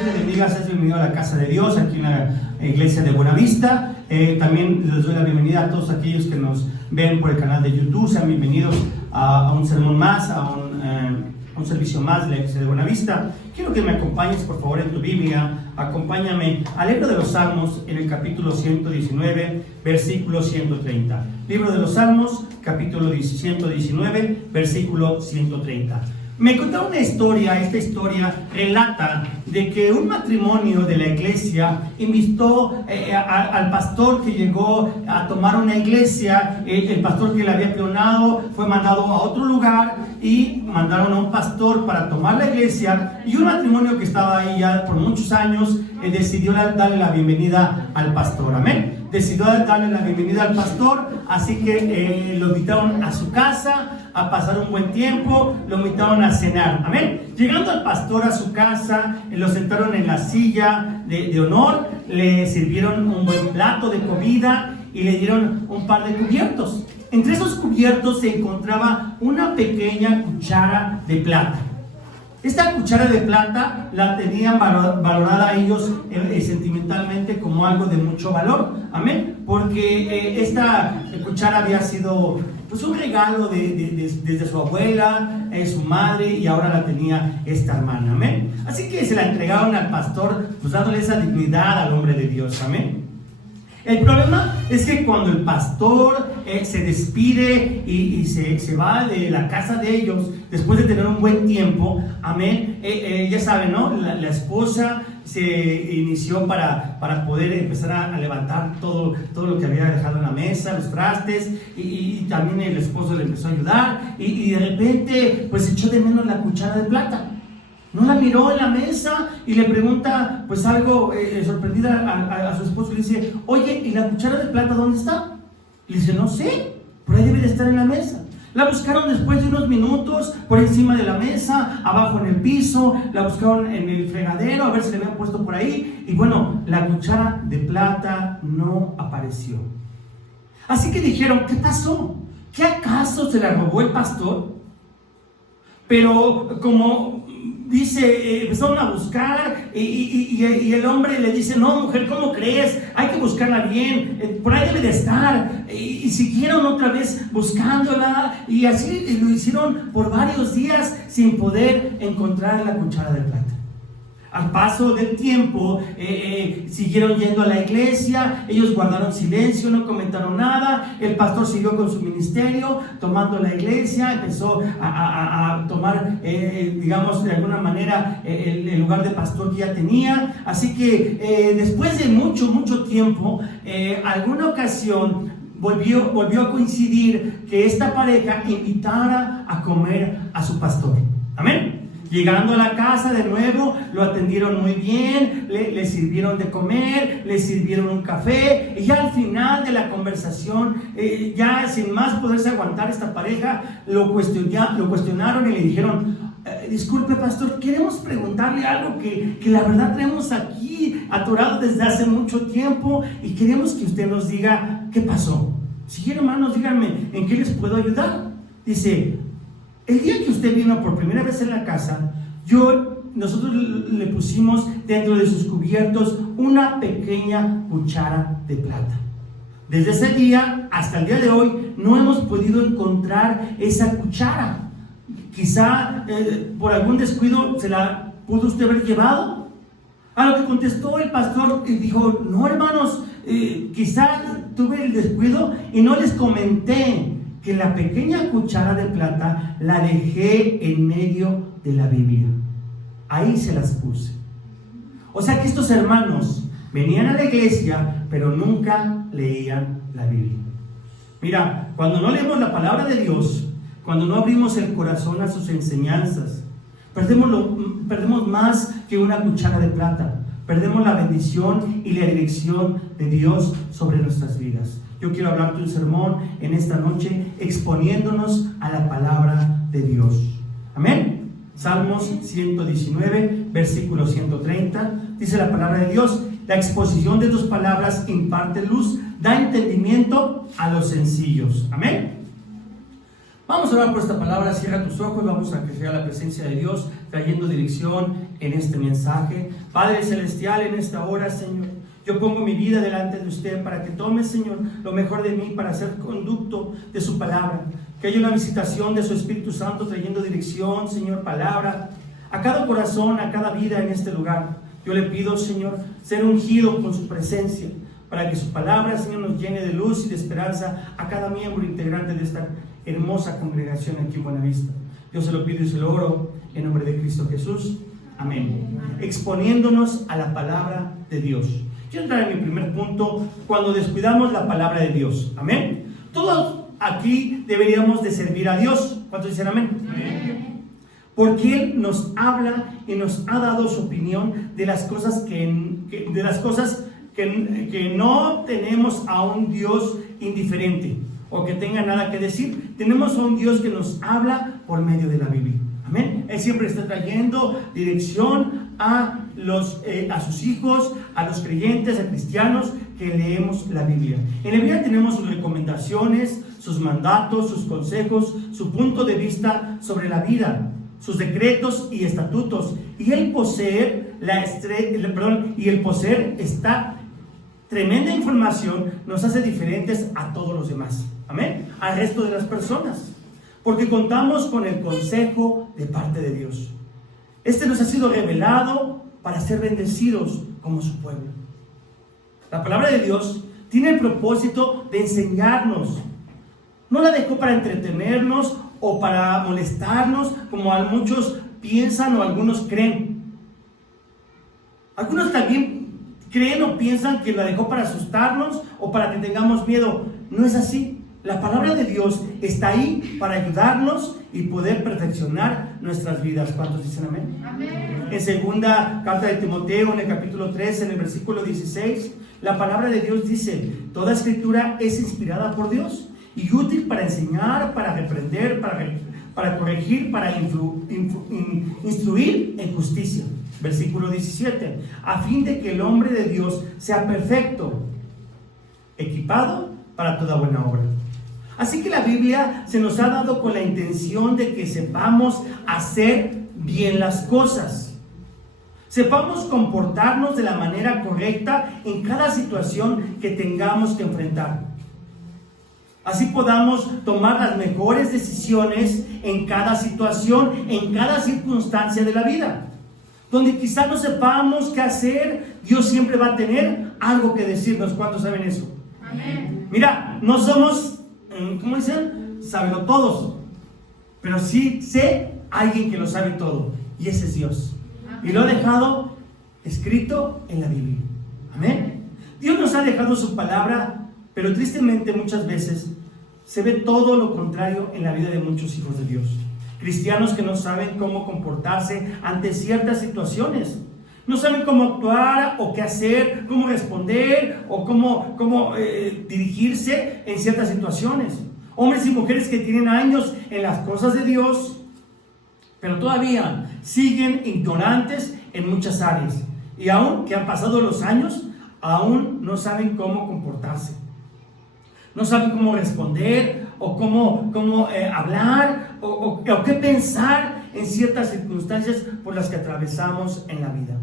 te bendiga, seas bienvenido a la casa de Dios, aquí en la iglesia de Buenavista. También les doy la bienvenida a todos aquellos que nos ven por el canal de YouTube. Sean bienvenidos a un sermón más, a un servicio más de la iglesia de Buenavista. Quiero que me acompañes, por favor, en tu Biblia. Acompáñame al libro de los Salmos, en el capítulo 119, versículo 130. Libro de los Salmos, capítulo 119, versículo 130. Me contaba una historia. Esta historia relata de que un matrimonio de la iglesia invitó al pastor que llegó a tomar una iglesia. El pastor que le había clonado fue mandado a otro lugar y mandaron a un pastor para tomar la iglesia, y un matrimonio que estaba ahí ya por muchos años decidió darle la bienvenida al pastor. Amén. Decidió darle la bienvenida al pastor, así que lo invitaron a su casa a pasar un buen tiempo, lo invitaron a cenar. Amén. Llegando al pastor a su casa, lo sentaron en la silla de honor, le sirvieron un buen plato de comida y le dieron un par de cubiertos. Entre esos cubiertos se encontraba una pequeña cuchara de plata. Esta cuchara de plata la tenían valorada ellos sentimentalmente como algo de mucho valor. Amén. Porque esta cuchara había sido pues un regalo desde su abuela, su madre, y ahora la tenía esta hermana. Amén. Así que se la entregaron al pastor, pues dándole esa dignidad al hombre de Dios. Amén. El problema es que cuando el pastor se despide y se va de la casa de ellos, después de tener un buen tiempo, amén, ya saben, ¿no? La esposa se inició para poder empezar a levantar todo lo que había dejado en la mesa, los trastes, y también el esposo le empezó a ayudar, y de repente pues echó de menos la cuchara de plata. No la miró en la mesa y le pregunta, pues algo sorprendida a su esposo. Le dice, oye, ¿y la cuchara de plata dónde está? Le dice, no sé, por ahí debe de estar en la mesa. La buscaron después de unos minutos por encima de la mesa, abajo en el piso, la buscaron en el fregadero a ver si le habían puesto por ahí, y bueno, la cuchara de plata no apareció. Así que dijeron, ¿qué pasó? ¿Qué acaso se la robó el pastor? Pero como dice, empezaron a buscar y el hombre le dice, no, mujer, ¿cómo crees? Hay que buscarla bien, por ahí debe de estar. Y siguieron otra vez buscándola, y así lo hicieron por varios días sin poder encontrar la cuchara de plata. Al paso del tiempo, siguieron yendo a la iglesia, ellos guardaron silencio, no comentaron nada. El pastor siguió con su ministerio, tomando la iglesia, empezó a tomar, digamos, de alguna manera, el lugar de pastor que ya tenía. Así que después de mucho tiempo, alguna ocasión volvió a coincidir que esta pareja invitara a comer a su pastor. Amén. Llegando a la casa de nuevo, lo atendieron muy bien, le sirvieron de comer, le sirvieron un café, y ya al final de la conversación, ya sin más poderse aguantar esta pareja, lo cuestionaron y le dijeron, disculpe pastor, queremos preguntarle algo que la verdad tenemos aquí atorado desde hace mucho tiempo, y queremos que usted nos diga qué pasó. Si quieren, hermanos, díganme en qué les puedo ayudar. Dice, el día que usted vino por primera vez en la casa, nosotros le pusimos dentro de sus cubiertos una pequeña cuchara de plata. Desde ese día hasta el día de hoy no hemos podido encontrar esa cuchara. Quizá por algún descuido se la pudo usted haber llevado. A lo que contestó el pastor y dijo, no, hermanos, quizá tuve el descuido y no les comenté que la pequeña cuchara de plata la dejé en medio de la Biblia. Ahí se las puse. O sea que estos hermanos venían a la iglesia, pero nunca leían la Biblia. Mira, cuando no leemos la palabra de Dios, cuando no abrimos el corazón a sus enseñanzas, perdemos más que una cuchara de plata. Perdemos la bendición y la dirección de Dios sobre nuestras vidas. Yo quiero hablarte un sermón en esta noche exponiéndonos a la palabra de Dios. Amén. Salmos 119, versículo 130. Dice la palabra de Dios, la exposición de tus palabras imparte luz, da entendimiento a los sencillos. Amén. Vamos a orar por esta palabra. Cierra tus ojos, vamos a que sea la presencia de Dios trayendo dirección en este mensaje. Padre Celestial, en esta hora, Señor, yo pongo mi vida delante de usted para que tome, Señor, lo mejor de mí para ser conducto de su palabra. Que haya una visitación de su Espíritu Santo trayendo dirección, Señor, palabra a cada corazón, a cada vida en este lugar. Yo le pido, Señor, ser ungido con su presencia para que su palabra, Señor, nos llene de luz y de esperanza a cada miembro integrante de esta hermosa congregación aquí en Buenavista. Yo se lo pido y se lo oro en nombre de Cristo Jesús. Amén. Exponiéndonos a la palabra de Dios. Quiero entrar en mi primer punto, cuando descuidamos la palabra de Dios. Amén. Todos aquí deberíamos de servir a Dios. ¿Cuántos dicen amén? Amén. Porque Él nos habla y nos ha dado su opinión de las cosas que no tenemos a un Dios indiferente o que tenga nada que decir. Tenemos a un Dios que nos habla por medio de la Biblia. Amén. Él siempre está trayendo dirección a sus hijos, a los creyentes, a cristianos que leemos la Biblia. En la Biblia tenemos sus recomendaciones, sus mandatos, sus consejos, su punto de vista sobre la vida, sus decretos y estatutos. Y el poseer esta tremenda información nos hace diferentes a todos los demás. Amén. Al resto de las personas. Porque contamos con el consejo de parte de Dios. Este nos ha sido revelado para ser bendecidos como su pueblo. La palabra de Dios tiene el propósito de enseñarnos. No la dejó para entretenernos o para molestarnos, como muchos piensan o algunos creen. Algunos también creen o piensan que la dejó para asustarnos o para que tengamos miedo. No es así. La palabra de Dios está ahí para ayudarnos y poder perfeccionar nuestras vidas. ¿Cuántos dicen amén? Amén. En segunda carta de Timoteo, en el capítulo 3, en el versículo 16, la palabra de Dios dice: toda escritura es inspirada por Dios y útil para enseñar, para reprender, para corregir, para instruir en justicia. Versículo 17, a fin de que el hombre de Dios sea perfecto, equipado para toda buena obra. Así que la Biblia se nos ha dado con la intención de que sepamos hacer bien las cosas. Sepamos comportarnos de la manera correcta en cada situación que tengamos que enfrentar. Así podamos tomar las mejores decisiones en cada situación, en cada circunstancia de la vida. Donde quizá no sepamos qué hacer, Dios siempre va a tener algo que decirnos. ¿Cuántos saben eso? Amén. Mira, no somos, ¿cómo dicen? Sábelo todos. Pero sí sé alguien que lo sabe todo. Y ese es Dios. Amén. Y lo ha dejado escrito en la Biblia. Amén. Dios nos ha dejado su palabra, pero tristemente muchas veces se ve todo lo contrario en la vida de muchos hijos de Dios. Cristianos que no saben cómo comportarse ante ciertas situaciones. No saben cómo actuar o qué hacer, cómo responder o cómo dirigirse en ciertas situaciones. Hombres y mujeres que tienen años en las cosas de Dios, pero todavía siguen ignorantes en muchas áreas. Y aún que han pasado los años, aún no saben cómo comportarse. No saben cómo responder o cómo hablar o qué pensar en ciertas circunstancias por las que atravesamos en la vida.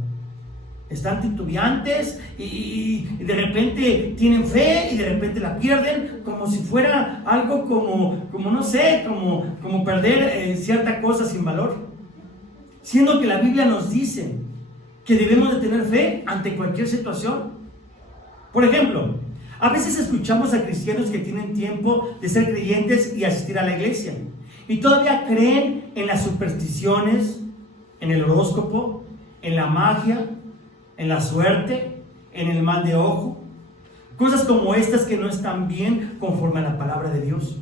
Están titubeantes y de repente tienen fe y de repente la pierden, como si fuera algo como no sé, como perder cierta cosa sin valor. Siendo que la Biblia nos dice que debemos de tener fe ante cualquier situación. Por ejemplo, a veces escuchamos a cristianos que tienen tiempo de ser creyentes y asistir a la iglesia y todavía creen en las supersticiones, en el horóscopo, en la magia, en la suerte, en el mal de ojo. Cosas como estas que no están bien conforme a la palabra de Dios.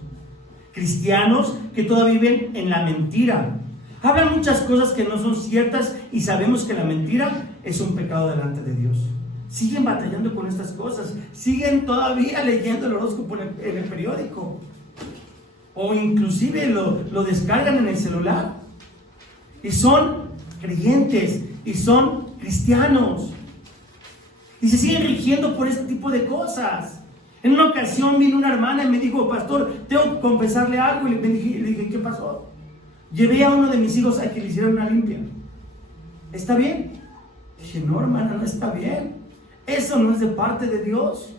Cristianos que todavía viven en la mentira. Hablan muchas cosas que no son ciertas y sabemos que la mentira es un pecado delante de Dios. Siguen batallando con estas cosas, siguen todavía leyendo el horóscopo en el periódico, o inclusive lo descargan en el celular, y son creyentes, y son cristianos, y se siguen rigiendo por este tipo de cosas. En una ocasión vino una hermana y me dijo, pastor, tengo que confesarle algo. Y le dije, ¿qué pasó? Llevé a uno de mis hijos a que le hicieran una limpia. ¿Está bien? Dije, no, hermana, no está bien. Eso no es de parte de Dios.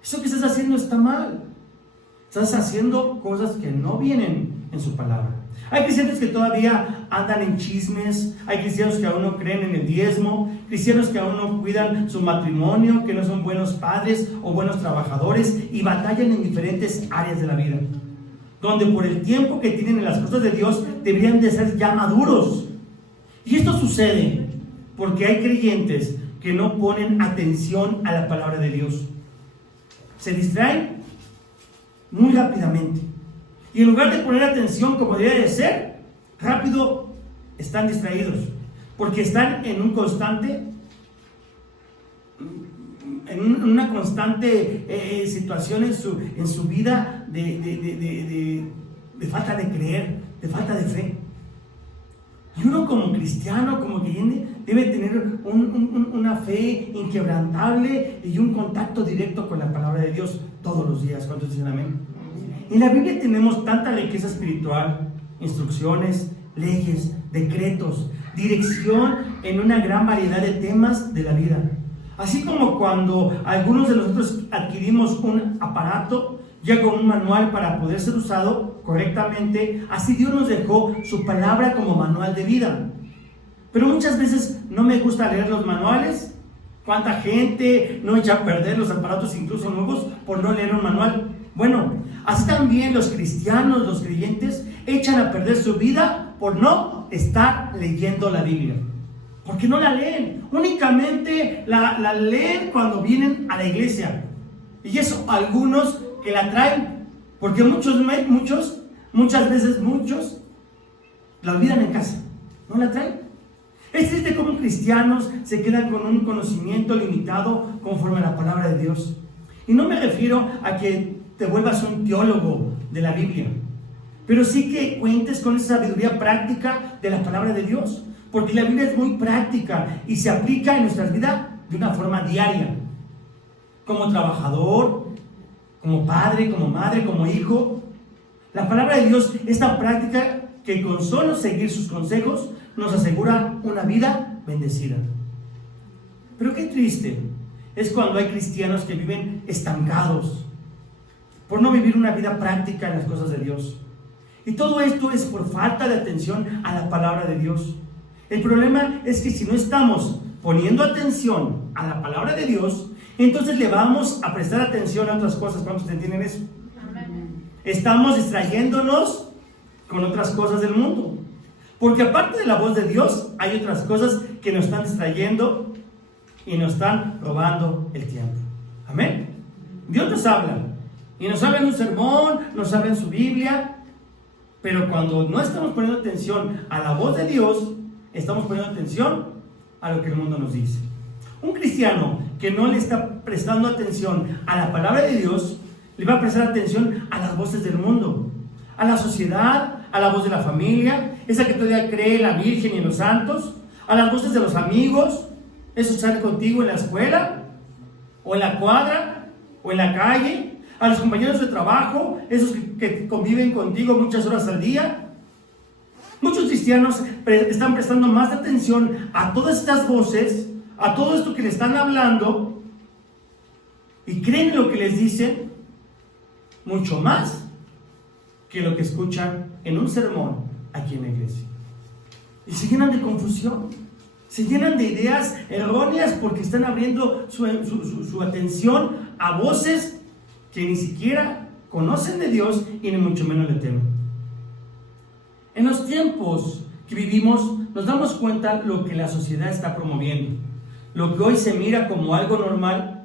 Eso que estás haciendo está mal. Estás haciendo cosas que no vienen en su palabra. Hay cristianos que todavía andan en chismes, hay cristianos que aún no creen en el diezmo, cristianos que aún no cuidan su matrimonio, que no son buenos padres o buenos trabajadores y batallan en diferentes áreas de la vida, donde por el tiempo que tienen en las cosas de Dios deberían de ser ya maduros. Y esto sucede porque hay creyentes que no ponen atención a la palabra de Dios. Se distraen muy rápidamente. Y en lugar de poner atención como debe de ser, rápido están distraídos. Porque están en un constante, en una constante situación en su vida de falta de creer, de falta de fe. Y uno como cristiano, como creyente, debe tener una fe inquebrantable y un contacto directo con la palabra de Dios todos los días. ¿Cuántos dicen amén? En la Biblia tenemos tanta riqueza espiritual, instrucciones, leyes, decretos, dirección en una gran variedad de temas de la vida. Así como cuando algunos de nosotros adquirimos un aparato ya con un manual para poder ser usado correctamente, así Dios nos dejó su palabra como manual de vida. Pero muchas veces no me gusta leer los manuales. ¿Cuánta gente no echa a perder los aparatos incluso nuevos por no leer un manual? Bueno, así también los cristianos, los creyentes, echan a perder su vida por no estar leyendo la Biblia. Porque no la leen, únicamente la leen cuando vienen a la iglesia. Y eso algunos que la traen, porque muchas veces la olvidan en casa, no la traen. Es triste como cristianos se quedan con un conocimiento limitado conforme a la palabra de Dios. Y no me refiero a que te vuelvas un teólogo de la Biblia, pero sí que cuentes con esa sabiduría práctica de la palabra de Dios, porque la Biblia es muy práctica y se aplica en nuestras vidas de una forma diaria, como trabajador, como padre, como madre, como hijo. La palabra de Dios es tan práctica que con solo seguir sus consejos nos asegura una vida bendecida. Pero qué triste es cuando hay cristianos que viven estancados por no vivir una vida práctica en las cosas de Dios. Y todo esto es por falta de atención a la palabra de Dios. El problema es que si no estamos poniendo atención a la palabra de Dios, entonces le vamos a prestar atención a otras cosas. ¿Cuántos entienden eso? Amén. Estamos distrayéndonos con otras cosas del mundo. Porque aparte de la voz de Dios, hay otras cosas que nos están distrayendo y nos están robando el tiempo. Amén. Dios nos habla. Y nos habla en un sermón, nos habla en su Biblia. Pero cuando no estamos poniendo atención a la voz de Dios, estamos poniendo atención a lo que el mundo nos dice. Un cristiano que no le está prestando atención a la palabra de Dios, le va a prestar atención a las voces del mundo, a la sociedad, a la voz de la familia, esa que todavía cree en la Virgen y en los santos, a las voces de los amigos, esos que salen contigo en la escuela, o en la cuadra, o en la calle, a los compañeros de trabajo, esos que conviven contigo muchas horas al día. Muchos cristianos están prestando más atención a todas estas voces, a todo esto que le están hablando, y creen lo que les dicen mucho más que lo que escuchan en un sermón aquí en la iglesia. Y se llenan de confusión, se llenan de ideas erróneas porque están abriendo su atención a voces que ni siquiera conocen de Dios y ni mucho menos le temen. En los tiempos que vivimos nos damos cuenta lo que la sociedad está promoviendo. Lo que hoy se mira como algo normal,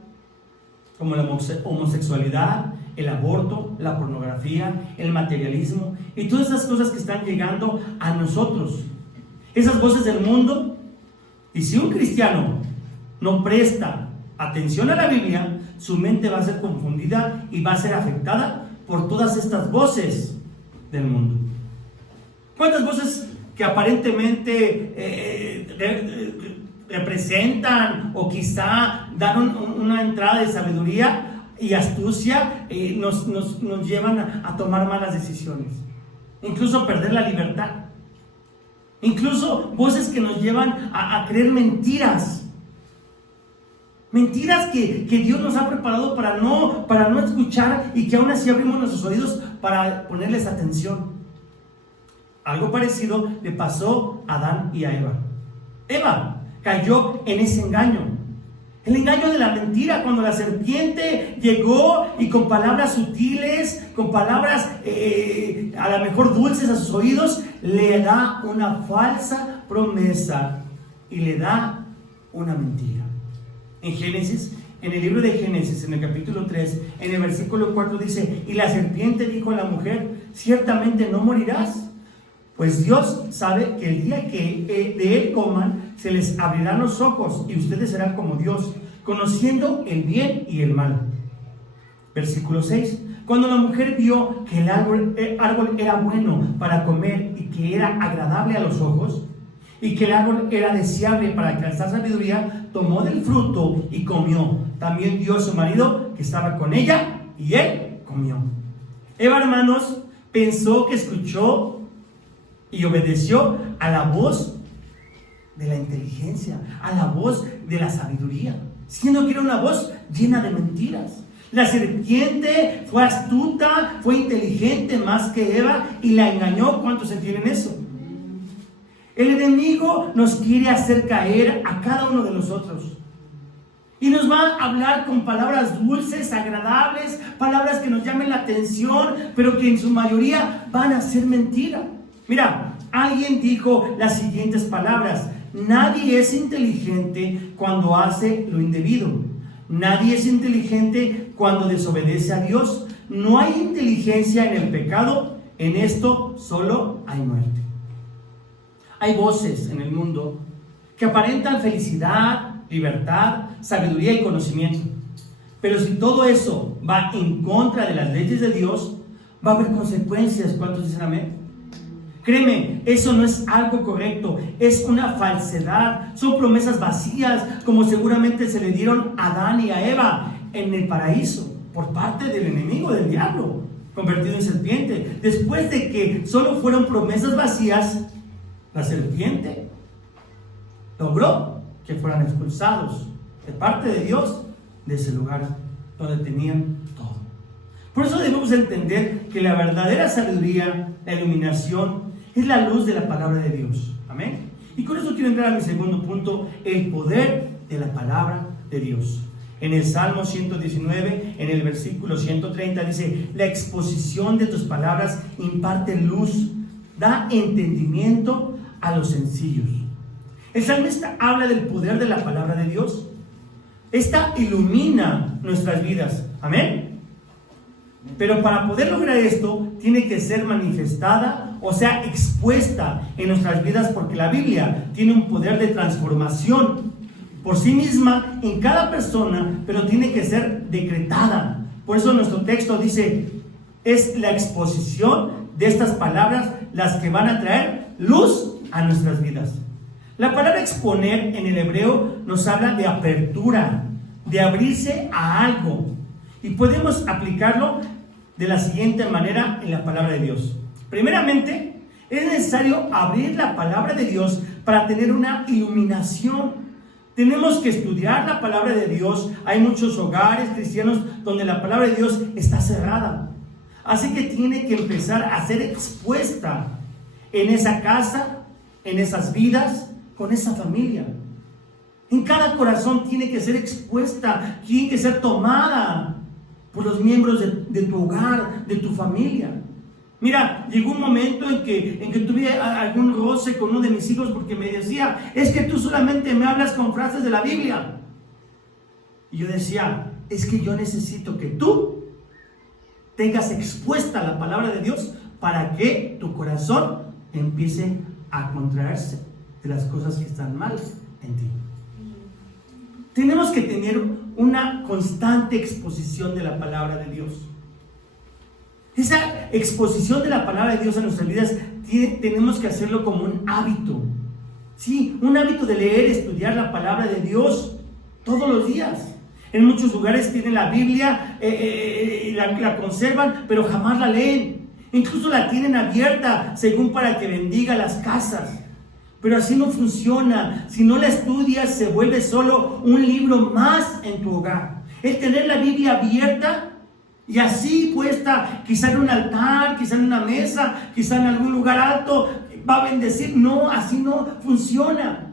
como la homosexualidad, el aborto, la pornografía, el materialismo y todas esas cosas que están llegando a nosotros. Esas voces del mundo. Y si un cristiano no presta atención a la Biblia, su mente va a ser confundida y va a ser afectada por todas estas voces del mundo. ¿Cuántas voces que aparentemente representan o quizá dan una entrada de sabiduría y astucia, nos llevan a tomar malas decisiones, incluso perder la libertad, incluso voces que nos llevan a creer mentiras. Mentiras que Dios nos ha preparado para no escuchar, y que aún así abrimos nuestros oídos para ponerles atención. Algo parecido le pasó a Adán y a Eva. Eva cayó en ese engaño. El engaño de la mentira, cuando la serpiente llegó y con palabras sutiles, con palabras a lo mejor dulces a sus oídos, le da una falsa promesa y le da una mentira. En Génesis, en el libro de Génesis, en el capítulo 3, en el versículo 4 dice: y la serpiente dijo a la mujer: ciertamente no morirás, pues Dios sabe que el día que de él coman, se les abrirán los ojos y ustedes serán como Dios, conociendo el bien y el mal. Versículo 6. Cuando la mujer vio que el árbol era bueno para comer y que era agradable a los ojos, y que el árbol era deseable para alcanzar sabiduría, tomó del fruto y comió. También dio a su marido que estaba con ella, y él comió. Eva, hermanos, pensó que escuchó y obedeció a la voz de la inteligencia, a la voz de la sabiduría, siendo que era una voz llena de mentiras. La serpiente fue astuta, fue inteligente más que Eva y la engañó. ¿Cuántos entienden eso? El enemigo nos quiere hacer caer a cada uno de nosotros. Y nos va a hablar con palabras dulces, agradables, palabras que nos llamen la atención, pero que en su mayoría van a ser mentira. Mira, alguien dijo las siguientes palabras: nadie es inteligente cuando hace lo indebido. Nadie es inteligente cuando desobedece a Dios. No hay inteligencia en el pecado. En esto solo hay muerte. Hay voces en el mundo que aparentan felicidad, libertad, sabiduría y conocimiento. Pero si todo eso va en contra de las leyes de Dios, va a haber consecuencias. ¿Cuántos dicen amén? Créeme, eso no es algo correcto, es una falsedad, son promesas vacías, como seguramente se le dieron a Adán y a Eva en el paraíso, por parte del enemigo, del diablo, convertido en serpiente. Después de que solo fueron promesas vacías, la serpiente logró que fueran expulsados de parte de Dios de ese lugar donde tenían todo. Por eso debemos entender que la verdadera sabiduría, la iluminación, es la luz de la palabra de Dios. Amén. Y con eso quiero entrar a mi segundo punto: el poder de la palabra de Dios. En el Salmo 119, en el versículo 130 dice: la exposición de tus palabras imparte luz, da entendimiento a los sencillos. El salmista habla del poder de la palabra de Dios. Esta ilumina nuestras vidas. Amén. Pero para poder lograr esto, tiene que ser manifestada, o sea, expuesta en nuestras vidas, porque la Biblia tiene un poder de transformación por sí misma en cada persona, pero tiene que ser decretada. Por eso nuestro texto dice: es la exposición de estas palabras las que van a traer luz a nuestras vidas. La palabra exponer en el hebreo nos habla de apertura, de abrirse a algo. Y podemos aplicarlo de la siguiente manera en la palabra de Dios. Primeramente, es necesario abrir la palabra de Dios para tener una iluminación. Tenemos que estudiar la palabra de Dios. Hay muchos hogares cristianos donde la palabra de Dios está cerrada. Así que tiene que empezar a ser expuesta en esa casa, en esas vidas, con esa familia. En cada corazón tiene que ser expuesta, tiene que ser tomada por los miembros de tu hogar, de tu familia. Mira, llegó un momento en que tuve algún roce con uno de mis hijos porque me decía: es que tú solamente me hablas con frases de la Biblia. Y yo decía: es que yo necesito que tú tengas expuesta la palabra de Dios para que tu corazón empiece a contraerse de las cosas que están mal en ti. Tenemos que tener una constante exposición de la palabra de Dios. Esa exposición de la palabra de Dios en nuestras vidas tenemos que hacerlo como un hábito. Sí, un hábito de leer, estudiar la palabra de Dios. todos los días. En muchos lugares tienen la Biblia, la conservan, pero jamás la leen. Incluso la tienen abierta según para que bendiga las casas. Pero así no funciona. Si no la estudias, se vuelve solo un libro más en tu hogar. El tener la Biblia abierta y así puesta, quizá en un altar, quizá en una mesa, quizá en algún lugar alto, va a bendecir. No, así no funciona.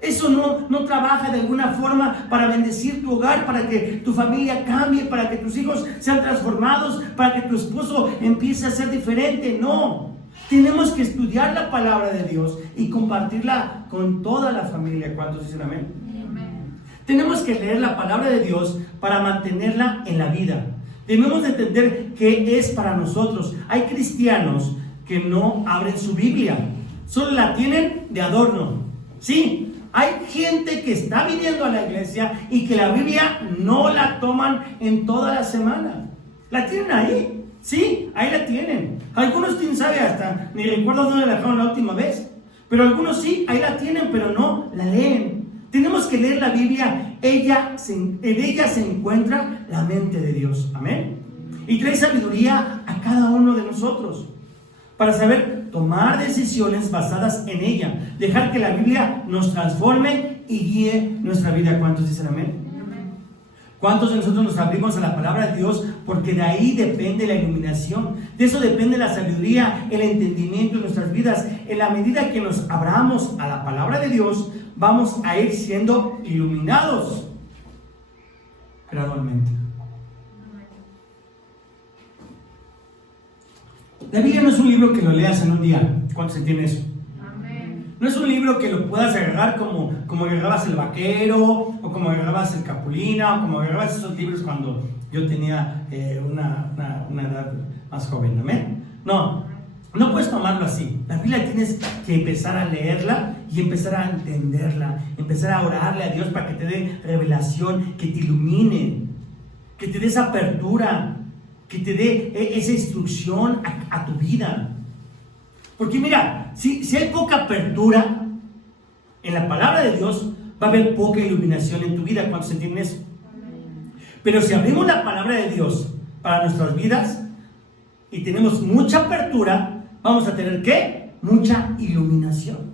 Eso no trabaja de alguna forma para bendecir tu hogar, para que tu familia cambie, para que tus hijos sean transformados, para que tu esposo empiece a ser diferente. No, tenemos que estudiar la palabra de Dios y compartirla con toda la familia. ¿Cuántos dicen amén? Amén. Tenemos que leer la palabra de Dios para mantenerla en la vida. Debemos de entender que es para nosotros. Hay cristianos que no abren su Biblia, solo la tienen de adorno. Sí, hay gente que está viniendo a la iglesia y que la Biblia no la toman en toda la semana. La tienen ahí, sí, ahí la tienen. Algunos, quién sabe, hasta ni recuerdo dónde la dejaron la última vez. Pero algunos sí, ahí la tienen, pero no la leen. Tenemos que leer la Biblia. En ella se encuentra la mente de Dios. Amén. Y trae sabiduría a cada uno de nosotros para saber tomar decisiones basadas en ella. Dejar que la Biblia nos transforme y guíe nuestra vida. ¿Cuántos dicen amén? ¿Cuántos de nosotros nos abrimos a la palabra de Dios? Porque de ahí depende la iluminación. De eso depende la sabiduría, el entendimiento de nuestras vidas. En la medida que nos abramos a la palabra de Dios, vamos a ir siendo iluminados gradualmente. La Biblia no es un libro que lo leas en un día. ¿Cuántos entienden eso? No es un libro que lo puedas agarrar como agarrabas el Vaquero, o como agarrabas el Capulina, o como agarrabas esos libros cuando yo tenía una edad más joven. ¿Amén? No puedes tomarlo así. La Biblia tienes que empezar a leerla y empezar a entenderla, empezar a orarle a Dios para que te dé revelación, que te ilumine, que te dé esa apertura, que te dé esa instrucción a tu vida. Porque mira, si hay poca apertura en la palabra de Dios, va a haber poca iluminación en tu vida. ¿Cuántos entienden eso? Pero si abrimos la palabra de Dios para nuestras vidas y tenemos mucha apertura, vamos a tener ¿qué? Mucha iluminación.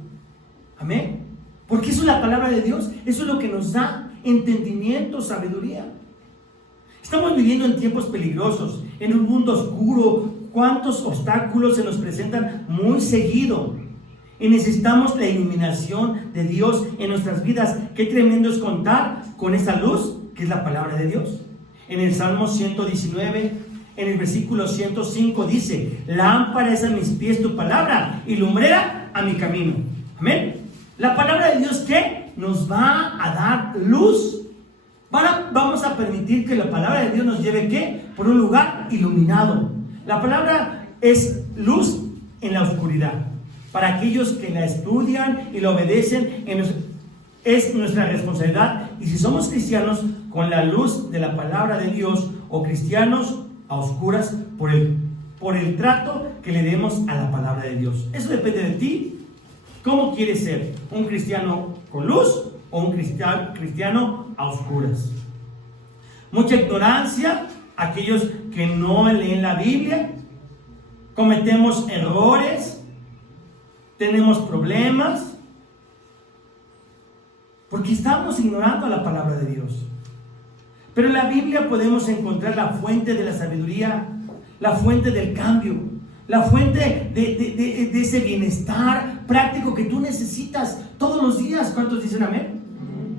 Amén. Porque eso es la palabra de Dios. Eso es lo que nos da entendimiento, sabiduría. Estamos viviendo en tiempos peligrosos, en un mundo oscuro. ¿Cuántos obstáculos se nos presentan muy seguido? Y necesitamos la iluminación de Dios en nuestras vidas. Qué tremendo es contar con esa luz que es la palabra de Dios. En el Salmo 119, en el versículo 105 dice: lámpara es a mis pies tu palabra y lumbrera a mi camino. Amén. La palabra de Dios, ¿qué? Nos va a dar luz. Vamos a permitir que la palabra de Dios nos lleve, ¿qué? Por un lugar iluminado. La palabra es luz en la oscuridad. Para aquellos que la estudian y la obedecen, es nuestra responsabilidad. Y si somos cristianos, con la luz de la palabra de Dios, o cristianos a oscuras, por el trato que le demos a la palabra de Dios. Eso depende de ti. ¿Cómo quieres ser? ¿Un cristiano con luz o un cristiano a oscuras? Mucha ignorancia. Aquellos que no leen la Biblia, cometemos errores, tenemos problemas, porque estamos ignorando la palabra de Dios. Pero en la Biblia podemos encontrar la fuente de la sabiduría, la fuente del cambio, la fuente de ese bienestar práctico que tú necesitas todos los días. ¿Cuántos dicen amén?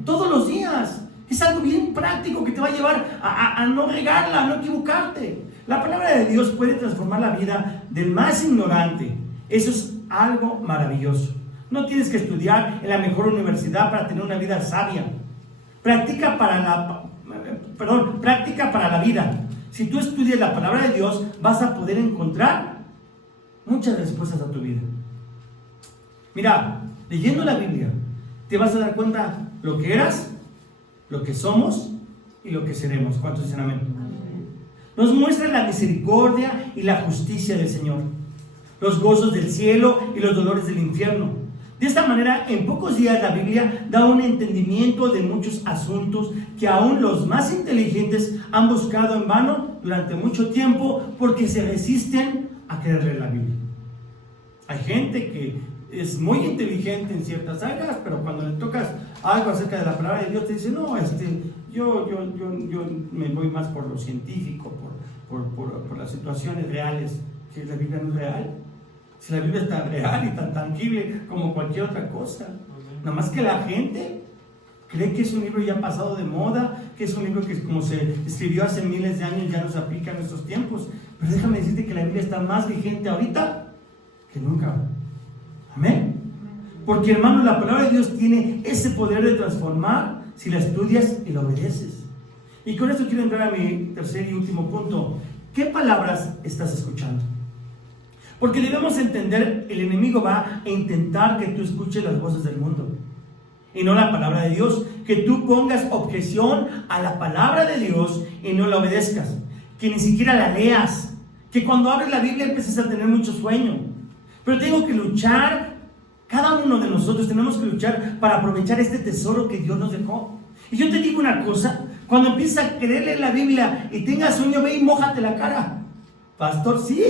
Todos los días. Es algo bien práctico que te va a llevar a no regarla, a no equivocarte. La palabra de Dios puede transformar la vida del más ignorante. Eso es algo maravilloso. No tienes que estudiar en la mejor universidad para tener una vida sabia. Práctica para la vida. Si tú estudias la palabra de Dios, vas a poder encontrar muchas respuestas a tu vida. Mira, leyendo la Biblia, te vas a dar cuenta lo que eras, lo que somos y lo que seremos. ¿Cuántos dicen amén? Nos muestra la misericordia y la justicia del Señor, los gozos del cielo y los dolores del infierno. De esta manera, en pocos días la Biblia da un entendimiento de muchos asuntos que aún los más inteligentes han buscado en vano durante mucho tiempo porque se resisten a querer leer la Biblia. Hay gente que es muy inteligente en ciertas áreas, pero cuando le tocas algo acerca de la palabra de Dios te dice, no, yo me voy más por lo científico, por las situaciones reales. Que la Biblia no es real. Si la Biblia es tan real y tan tangible como cualquier otra cosa. Nada más que la gente cree que es un libro ya pasado de moda, que es un libro que como se escribió hace miles de años ya no se aplica en nuestros tiempos. Pero déjame decirte que la Biblia está más vigente ahorita que nunca. Amén. Porque, hermano, la palabra de Dios tiene ese poder de transformar si la estudias y la obedeces. Y con esto quiero entrar a mi tercer y último punto. ¿Qué palabras estás escuchando? Porque debemos entender, el enemigo va a intentar que tú escuches las voces del mundo y no la palabra de Dios, que tú pongas objeción a la palabra de Dios y no la obedezcas, que ni siquiera la leas, que cuando abres la Biblia empieces a tener mucho sueño. Pero tengo que luchar, cada uno de nosotros tenemos que luchar para aprovechar este tesoro que Dios nos dejó. Y yo te digo una cosa, cuando empieces a creerle en la Biblia y tengas sueño, ve y mójate la cara. Pastor, sí,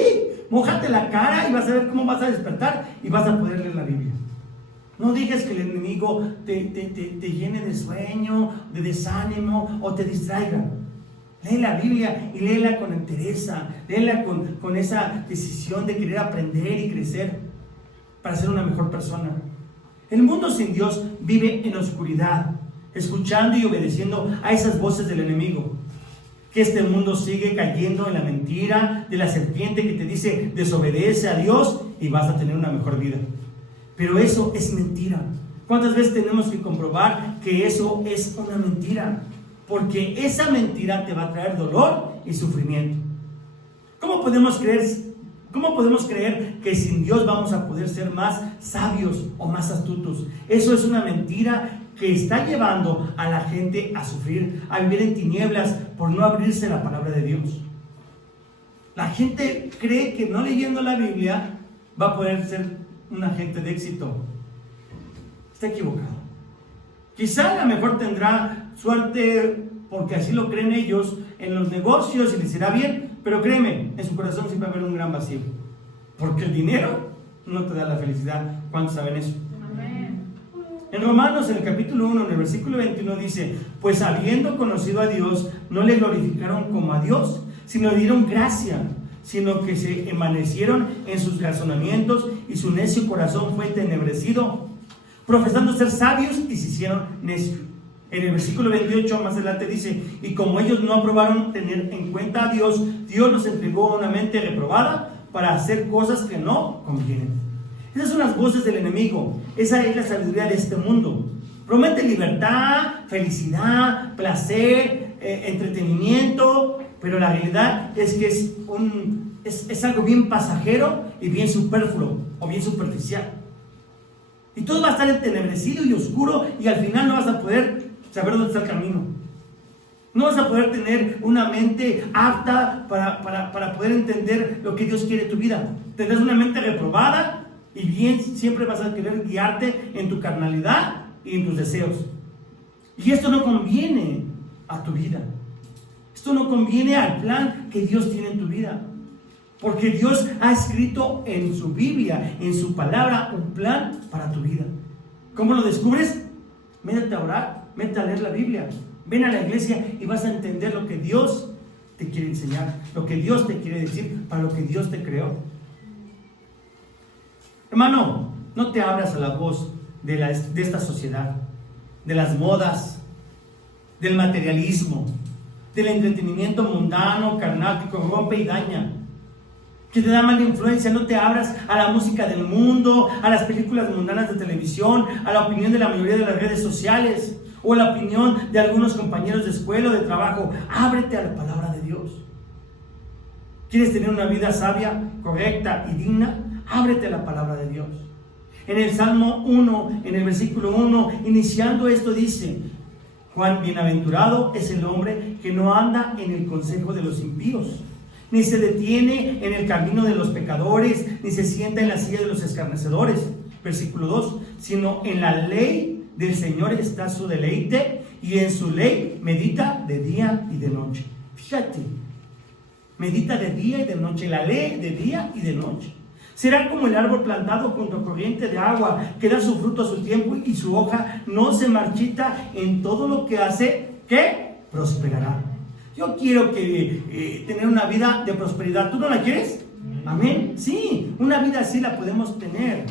mójate la cara y vas a ver cómo vas a despertar y vas a poder leer la Biblia. No dejes que el enemigo te llene de sueño, de desánimo o te distraiga. Lee la Biblia y léela con entereza, léela con esa decisión de querer aprender y crecer para ser una mejor persona. El mundo sin Dios vive en oscuridad, escuchando y obedeciendo a esas voces del enemigo. Que este mundo sigue cayendo en la mentira de la serpiente que te dice desobedece a Dios y vas a tener una mejor vida. Pero eso es mentira. ¿Cuántas veces tenemos que comprobar que eso es una mentira? Porque esa mentira te va a traer dolor y sufrimiento. ¿Cómo podemos creer que sin Dios vamos a poder ser más sabios o más astutos? Eso es una mentira que está llevando a la gente a sufrir, a vivir en tinieblas por no abrirse la palabra de Dios. La gente cree que no leyendo la Biblia va a poder ser un agente de éxito. Está equivocado. Quizá a lo mejor tendrá suerte porque así lo creen ellos en los negocios y les irá bien, pero créeme, en su corazón siempre va a haber un gran vacío, porque el dinero no te da la felicidad. ¿Cuántos saben eso? En Romanos, en el capítulo 1, en el versículo 21 dice, pues habiendo conocido a Dios, no le glorificaron como a Dios, sino le dieron gracia, sino que se envanecieron en sus razonamientos y su necio corazón fue entenebrecido, profesando ser sabios y se hicieron necios. En el versículo 28 más adelante dice, y como ellos no aprobaron tener en cuenta a Dios, Dios los entregó a una mente reprobada para hacer cosas que no convienen. Esas son las voces del enemigo. Esa es la sabiduría de este mundo. Promete libertad, felicidad, placer, entretenimiento, pero la realidad es que es algo bien pasajero y bien superfluo o bien superficial. Y todo va a estar entenebrecido y oscuro y al final no vas a poder saber dónde está el camino. No vas a poder tener una mente apta para poder entender lo que Dios quiere en tu vida. Tendrás una mente reprobada y bien siempre vas a querer guiarte en tu carnalidad y en tus deseos. Y esto no conviene a tu vida. Esto no conviene al plan que Dios tiene en tu vida. Porque Dios ha escrito en su Biblia, en su palabra, un plan para tu vida. ¿Cómo lo descubres? Métete a orar, métete a leer la Biblia. Ven a la iglesia y vas a entender lo que Dios te quiere enseñar, lo que Dios te quiere decir, para lo que Dios te creó. Hermano, no te abras a la voz de esta sociedad, de las modas, del materialismo, del entretenimiento mundano, carnal, que corrompe y daña, que te da mala influencia. No te abras a la música del mundo, a las películas mundanas de televisión, a la opinión de la mayoría de las redes sociales, o a la opinión de algunos compañeros de escuela o de trabajo. Ábrete a la palabra de Dios. ¿Quieres tener una vida sabia, correcta y digna? Ábrete a la palabra de Dios. En el Salmo 1, en el versículo 1, iniciando esto dice, Juan, bienaventurado es el hombre que no anda en el consejo de los impíos, ni se detiene en el camino de los pecadores, ni se sienta en la silla de los escarnecedores, versículo 2, sino en la ley del Señor está su deleite, y en su ley medita de día y de noche. Fíjate, medita de día y de noche, la ley de día y de noche. Será como el árbol plantado junto a corriente de agua, que da su fruto a su tiempo y su hoja no se marchita. En todo lo que hace, ¿qué? Prosperará. Yo quiero tener una vida de prosperidad. ¿Tú no la quieres? Amén. Sí, una vida así la podemos tener,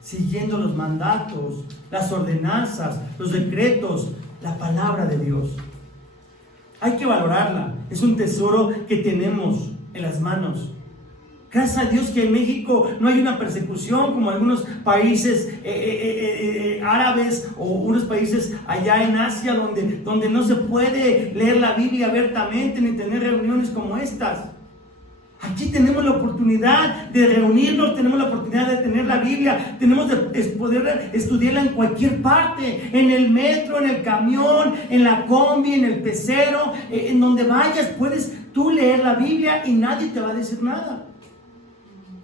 siguiendo los mandatos, las ordenanzas, los decretos, la palabra de Dios. Hay que valorarla. Es un tesoro que tenemos en las manos. Gracias a Dios que en México no hay una persecución como algunos países árabes o unos países allá en Asia donde no se puede leer la Biblia abiertamente ni tener reuniones como estas. Aquí tenemos la oportunidad de reunirnos, tenemos la oportunidad de tener la Biblia, tenemos de poder estudiarla en cualquier parte, en el metro, en el camión, en la combi, en el pecero, en donde vayas puedes tú leer la Biblia y nadie te va a decir nada.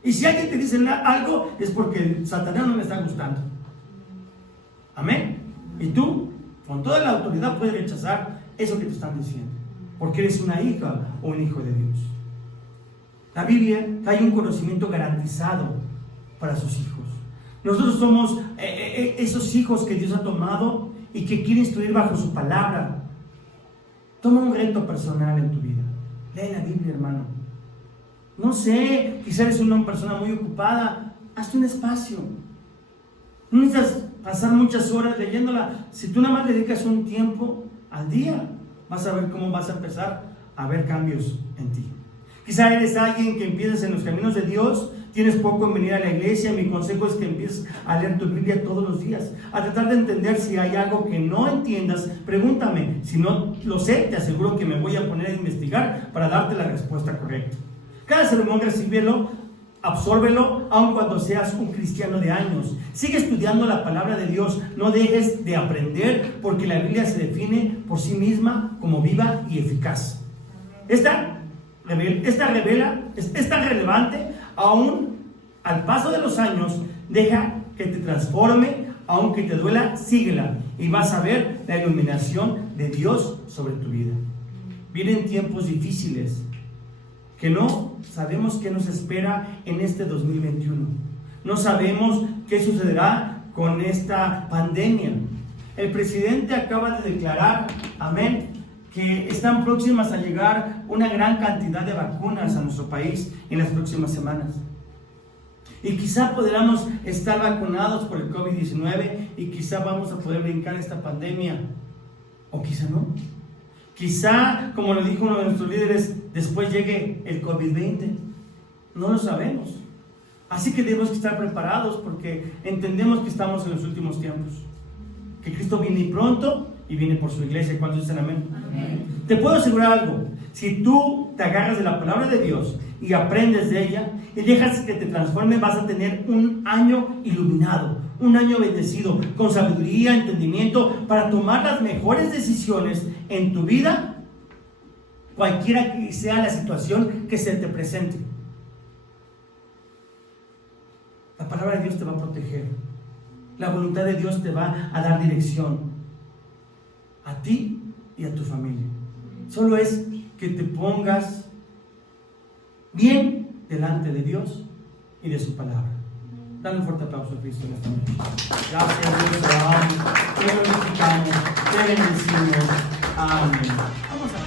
Y si alguien te dice algo, es porque Satanás no le está gustando. Amén. Y tú, con toda la autoridad, puedes rechazar eso que te están diciendo, porque eres una hija o un hijo de Dios. La Biblia trae un conocimiento garantizado para sus hijos. Nosotros somos esos hijos que Dios ha tomado y que quiere instruir bajo su palabra. Toma un reto personal en tu vida. Lee la Biblia, hermano. No sé, quizás eres una persona muy ocupada, hazte un espacio. No necesitas pasar muchas horas leyéndola. Si tú nada más le dedicas un tiempo al día, vas a ver cómo vas a empezar a ver cambios en ti. Quizás eres alguien que empieces en los caminos de Dios, tienes poco en venir a la iglesia. Mi consejo es que empieces a leer tu Biblia todos los días, a tratar de entender. Si hay algo que no entiendas, pregúntame. Si no lo sé, te aseguro que me voy a poner a investigar para darte la respuesta correcta. Cada sermón recíbelo, absórbelo, aun cuando seas un cristiano de años. Sigue estudiando la palabra de Dios, no dejes de aprender, porque la Biblia se define por sí misma como viva y eficaz. Esta es tan relevante, aún al paso de los años. Deja que te transforme, aunque te duela, síguela, y vas a ver la iluminación de Dios sobre tu vida. Vienen tiempos difíciles, que no sabemos qué nos espera en este 2021. No sabemos qué sucederá con esta pandemia. El presidente acaba de declarar, amén, que están próximas a llegar una gran cantidad de vacunas a nuestro país en las próximas semanas. Y quizá podamos estar vacunados por el COVID-19 y quizá vamos a poder brincar esta pandemia, o quizá no. Quizá, como lo dijo uno de nuestros líderes, después llegue el COVID-20. No lo sabemos. Así que debemos estar preparados, porque entendemos que estamos en los últimos tiempos, que Cristo viene pronto y viene por su iglesia. ¿Cuántos dicen amén? Amén. Te puedo asegurar algo: si tú te agarras de la palabra de Dios y aprendes de ella y dejas que te transforme, vas a tener un año iluminado, un año bendecido, con sabiduría, entendimiento, para tomar las mejores decisiones en tu vida, cualquiera que sea la situación que se te presente. La palabra de Dios te va a proteger. La voluntad de Dios te va a dar dirección a ti y a tu familia. Solo es que te pongas bien delante de Dios y de su palabra. Dale un fuerte aplauso a Cristo en esta noche. Gracias, Dios, te amamos, te glorificamos, te bendecimos. Amén. Vamos a